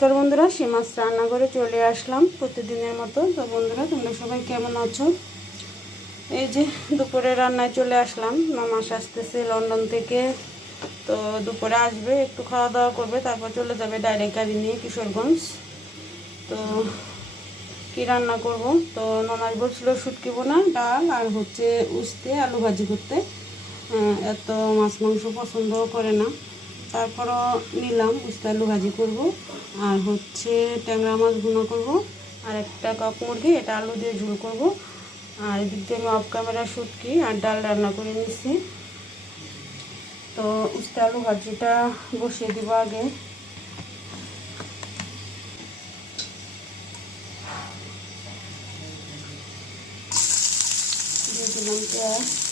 নমস্কার বন্ধুরা সে মাছ রান্না করে চলে আসলাম প্রতিদিনের মতো। তো বন্ধুরা, তোমরা সবাই কেমন আছো? এই যে দুপুরে রান্নায় চলে আসলাম মামাস আসতেছে লন্ডন থেকে। তো দুপুরে আসবে, একটু খাওয়া দাওয়া করবে, তারপর চলে যাবে ডাইরেক্ট গাড়ি নিয়ে কিশোরগঞ্জ। তো কি রান্না করব? তো ননাজ বলছিল শুটকি বোনা, ডাল আর হচ্ছে উস্তে আলু ভাজি করতে। এত মাছ মাংস পছন্দ করে না। তারপরও নিলাম উস্তে আলু ভাজি করব। আর হচ্ছে ট্যাংরা মাছ গুঁড়ো করব। আর একটা কক মুরগি, এটা আলু দিয়ে ঝোল করব। আর এদিক দিয়ে আমি অফ ক্যামেরা শুটকি আর ডাল রান্না করে নিছি। তো উস্তে আলু ভাজিটা বসিয়ে দিব আগে। দিয়ে দিলাম পেঁয়াজ।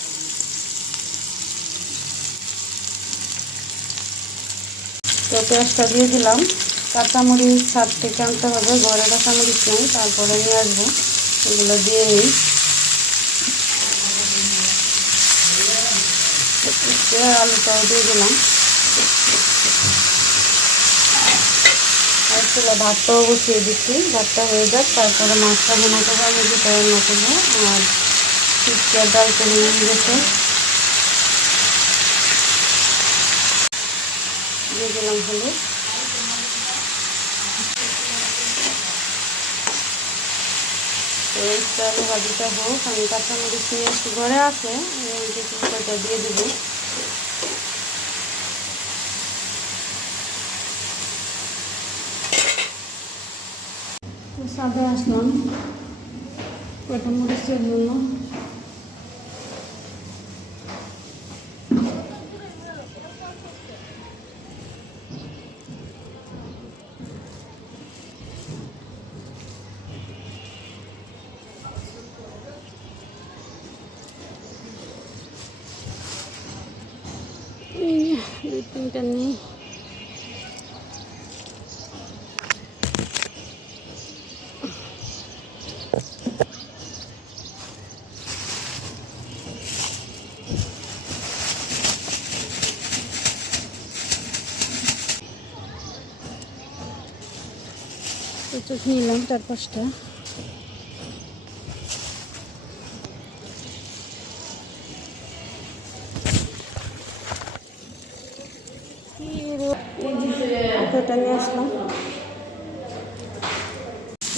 তো পেঁয়াজটা দিয়ে দিলাম। কাঁচামরিচ ছাদ থেকে আনতে হবে, ঘরে কাঁচামরিচ নেই, তারপরে নিয়ে আসব। এগুলো দিয়ে নিই। আলুটাও দিয়ে দিলাম। চলো ভাতটাও বসিয়ে দিচ্ছি। ভাতটা হয়ে যাক, তারপরে মাছটা মনে করব আমি যেটা রান্না করব। আর ডাল করে নিয়ে গেছে। দিয়ে দিলাম হলুদ। তো এই আলু ভাজিটা হোক, আমি কাঁচামরিচ নিয়ে একটু ঘরে আছে কয়টা দিয়ে দেবো। সাদে আসলাম। কয়টা মরিচের জন্য তিনটা নিই নিলাম চার পাঁচটা এটা নিয়ে আসলাম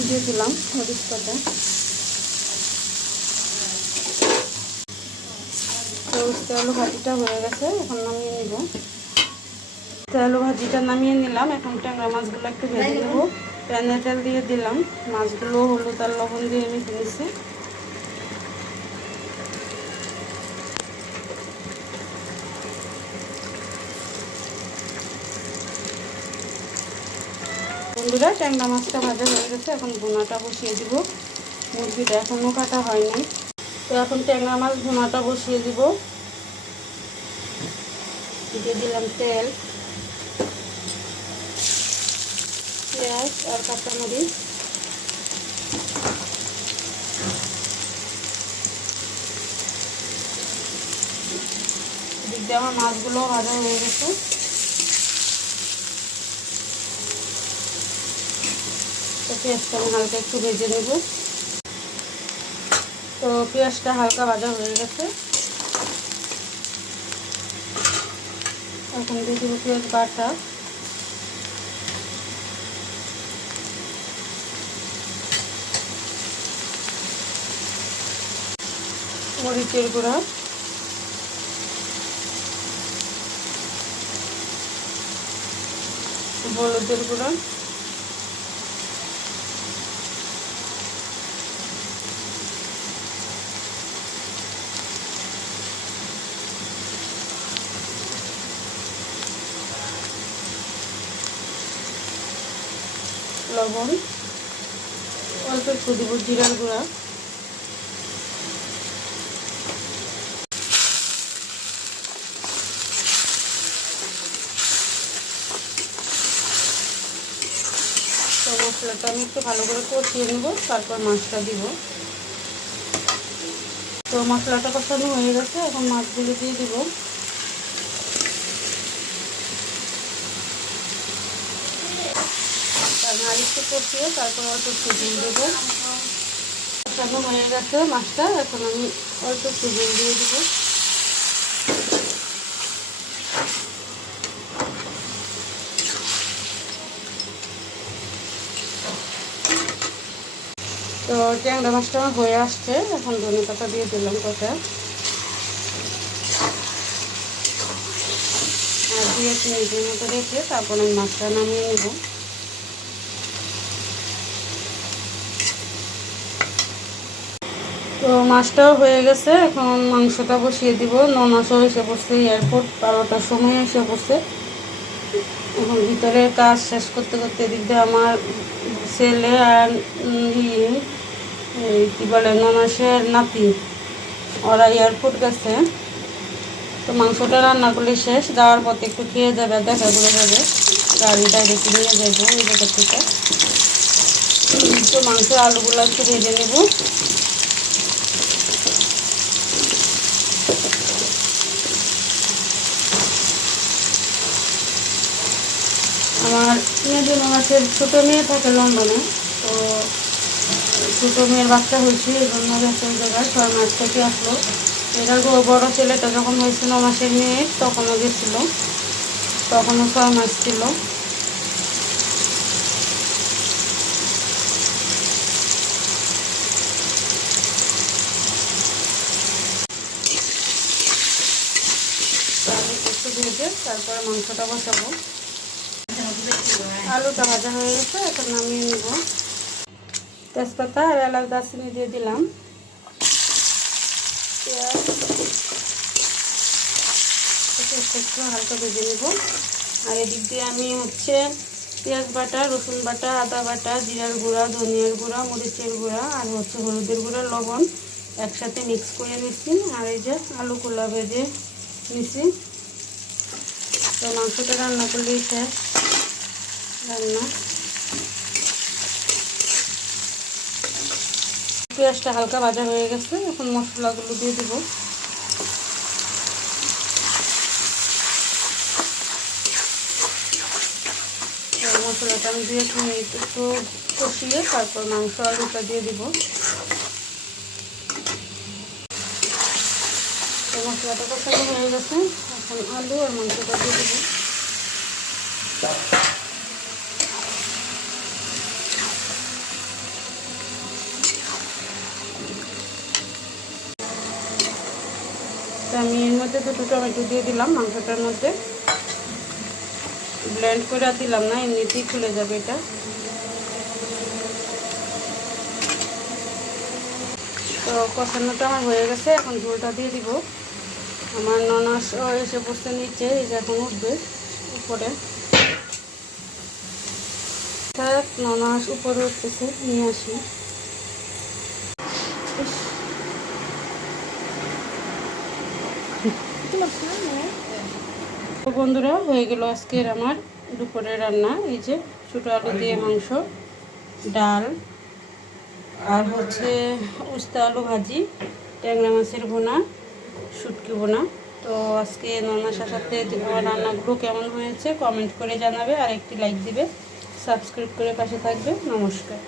দিয়ে দিলাম হলুদ পাতা। উস্তে ভাজিটা হয়ে গেছে, এখন নামিয়ে নিব। উস্তে ভাজিটা নামিয়ে নিলাম, এখন ট্যাংরা মাছগুলো একটু ভেজে নেব। প্যানে তেল দিয়ে দিলাম, মাছগুলো হলুদ আর লবণ দিয়ে আমি নিছি বন্ধুরা ট্যাংরা মাছটা ভাজা হয়ে গেছে, এখন ভুনাটা বসিয়ে দিব। মুরগিটা এখনও কাটা হয়নি। তো এখন ট্যাংরা মাছ ভুনাটা বসিয়ে দিব। দিয়ে দিলাম তেল। পেঁয়াজ আর কাঁচামরিচ। এদিক দিয়ে আমার মাছগুলো ভাজা হয়ে গেছে। পেঁয়াজটা আমি হালকা একটু ভেজে নেব। তো পেঁয়াজটা হালকা ভাজা হয়ে গেছে। এখন দিয়ে দেবো পেঁয়াজ বাটা। মরিচের গুঁড়া। হলুদের গুঁড়া। লবণ, অল্প একটু দিব জিরার গুঁড়া। তো মশলাটা আমি একটু ভালো করে কষিয়ে নেব, তারপর মাছটা দিব। তো মশলাটা কষানো হয়ে গেছে, এখন মাছগুলো দিয়ে দিব। আমি আর একটু কষিয়ে তারপর অল্প একটু ঝুল দেবো। কষানো হয়ে গেছে মাছটা, এখন আমি অল্প একটু ঝুল দিয়ে দেবো। তো ট্যাংরা মাছটা আমার হয়ে আসছে, এখন ধনে পাতা দিয়ে দিলাম কটা। আর দিয়ে মিনিটের মতো রেখে তারপর আমি মাছটা নামিয়ে নেব। তো মাছটাও হয়ে গেছে, এখন মাংসটা বসিয়ে দিব। ননাসও এসে পড়ছে এয়ারপোর্ট বারোটার সময় এসে পড়ছে। এখন ভিতরে কাজ শেষ করতে করতে এদিক আমার ছেলে আর ইয়ে এই কী বলে, ননাসের নাতি, ওরা এয়ারপোর্ট গেছে। তো মাংসটা রান্না করলে শেষ, যাওয়ার পথে একটু খেয়ে যাবে, দেখা করে যাবে। গাড়ি ডাইরেক্ট নিয়ে যাব ওই জায়গা থেকে। তো মাংস আলুগুলো একটু ভেজে নেব। আমার মেয়েদের মাসের ছোটো মেয়ে থাকে লন্ডনে, তো ছোটো মেয়ের বাচ্চা হয়েছে, এই জন্য জায়গায় ছয় মাস থেকে আসলো। এর আগে বড়ো ছেলেটা যখন হয়েছে ন মাসের মেয়ে, তখনও গেছিল, তখনও ছয় মাস ছিল। একটু ভেজে তারপরে মাংসটা বসাবো। আলুটা ভাজা হয়ে গেছে এখন নামিয়ে নিব। তেজপাতা আর এলাচ দারচিনি দিয়ে দিলাম। পেঁয়াজ একটু হালকা ভেজে নেব। আর এদিক দিয়ে আমি হচ্ছে পেঁয়াজ বাটা, রসুন বাটা, আদা বাটা, জিরার গুঁড়া, ধনিয়ার গুঁড়া, মরিচের গুঁড়া আর হচ্ছে হলুদের গুঁড়া, লবণ একসাথে মিক্স করে নিচ্ছি আর এই যে আলু কোলা ভেজে নিচ্ছি তো মাংসটা রান্না করলেই শেষ। রান্না। পেঁয়াজটা হালকা ভাজা হয়ে গেছে, এখন মশলাগুলো দিয়ে দেবো। মশলাটা আমি দিয়ে মিনিট একটু কষিয়ে তারপর মাংস আলুটা দিয়ে দিব। মশলাটা কষানো হয়ে গেছে, এখন আলু আর মাংসটা দিয়ে দেবো তো আমি এর মধ্যে দুটো টমেটো দিয়ে দিলাম, মাংসটার মধ্যে। ব্লেন্ড করে দিলাম না, এমনিতেই খুলে যাবে এটা। তো কষানোটা আমার হয়ে গেছে, এখন ঝোলটা দিয়ে দিব। আমার ননাস এসে বসতে নিচে এই যে এখন উঠবে উপরে। ননাস উপরে উঠতেছে, নিয়ে আসি। তো বন্ধুরা, হয়ে গেল আজকের আমার দুপুরের রান্না। এই যে ছোটো আলু দিয়ে মাংস, ডাল, আর হচ্ছে উস্তা আলু ভাজি, ট্যাংরা মাছের ভোনা, শুটকি ভোনা। তো আজকে ননাসার সাথে আমার রান্নাগুলো কেমন হয়েছে কমেন্ট করে জানাবে, আর একটি লাইক দিবে সাবস্ক্রাইব করে পাশে থাকবে। নমস্কার।